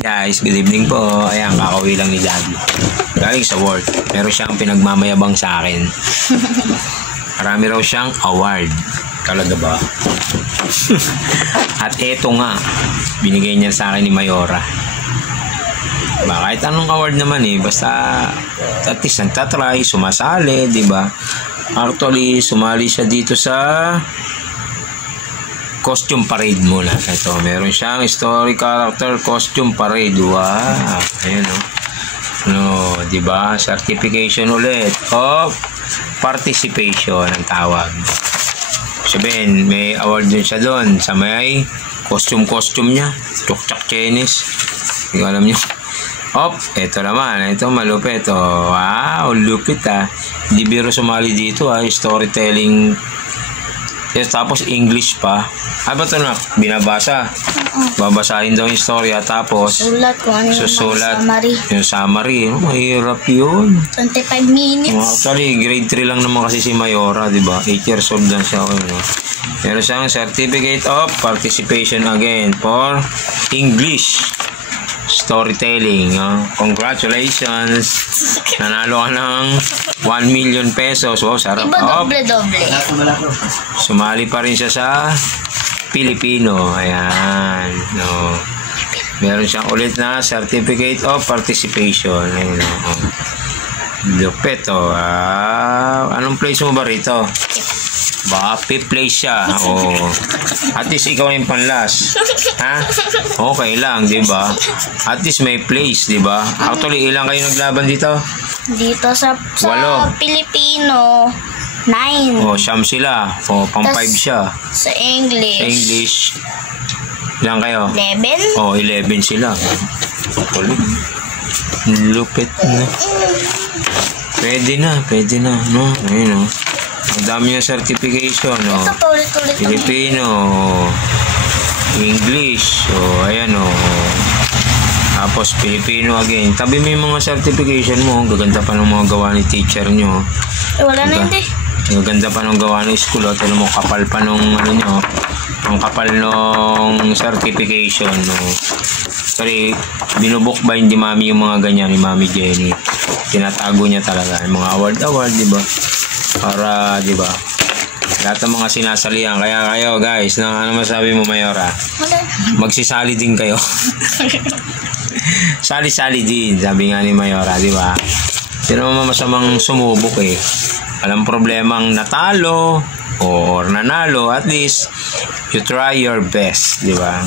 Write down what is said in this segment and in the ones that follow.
Guys, good evening po. Ayan, kakauwi lang ni Daddy. Galing sa work. Meron siyang pinagmamayabang sa akin. Marami raw siyang award. Talaga ba? At eto nga, binigay niya sa akin ni Mayora. Diba? Kahit anong award naman basta at least nagtatry, sumasali, diba? Actually, sumali siya dito sa costume parade muna. Ito, meron siyang story character costume parade. Wow. Ayun, no, diba? Certification ulit of participation ang tawag. Sabihin, may award din siya doon sa may costume niya. Chok-chak Chinese. Hindi ko alam nyo. Ito naman. Ito malupit. Wow, lupit Hindi biro sumali dito storytelling. Yes, tapos English pa. Ba ito na? Binabasa. Babasahin daw yung istorya. Tapos sulat kung ano susulat yung summary. Mahirap yun. 25 minutes. Actually, grade 3 lang naman kasi si Mayora, diba? 8 years old lang siya. Meron siyang certificate of participation again for English storytelling. Congratulations. Nanalo ka ng 1 million pesos. Wow, sarap. Doble-doble. Sumali pa rin siya sa Pilipino. Ayan. Meron siyang ulit na certificate of participation. Ayan. Lupit. Anong place mo ba rito? Fifth place siya. At least ikaw yung panlas. Okay lang, diba? At least may place, diba? Actually, ilang kayo naglaban dito? Dito sa Pilipino, 9. Siyam sila. Pang 5 siya. Sa English. Sa English, ilang kayo? 11. 11 sila. Lupit na. Pwede na, no? Ayun, ang dami niya certification, Filipino, English, ayan, tapos Filipino again. Tabi mo yung mga certification mo, gaganda pa ng mga gawa ni teacher nyo. Wala na hindi. Gaganda pa ng gawa ng school, talo mo, kapal pa nung ang kapal nung certification, Sorry, binubuk ba hindi mami yung mga ganyan ni Mami Jenny? Tinatago niya talaga yung mga award, diba? Para, diba, lahat ng mga sinasalihan. Kaya kayo, guys, ano masabi mo, Mayora? Magsisali din kayo. Sali-sali din, sabi nga ni Mayora, diba? Sino naman masamang sumubok Walang problemang natalo or nanalo. At least, you try your best, diba?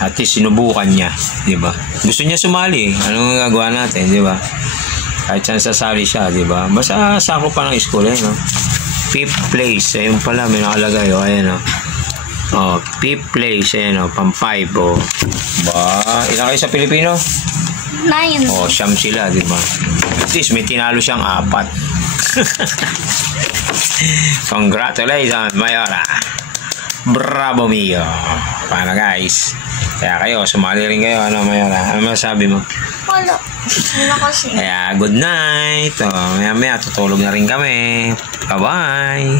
At least, sinubukan niya, diba? Gusto niya sumali. Anong gagawa natin, diba? Kahit saan sasali siya, diba? Basta sako pa ng school, 5th place. Ayun pala, may nakalagay, ayan, 5th place, ayan, pang 5, Ilan kayo sa Pilipino? 9. Siyam sila, diba? At least, may tinalo siyang 4. Congratulations, Mayora. Bravo, mio. Paano, guys? Kaya kayo, sumali rin kayo, Mayora? Ano masabi mo? Wala kasi. Kaya good night. Maya tutulog na rin kami. Bye-bye.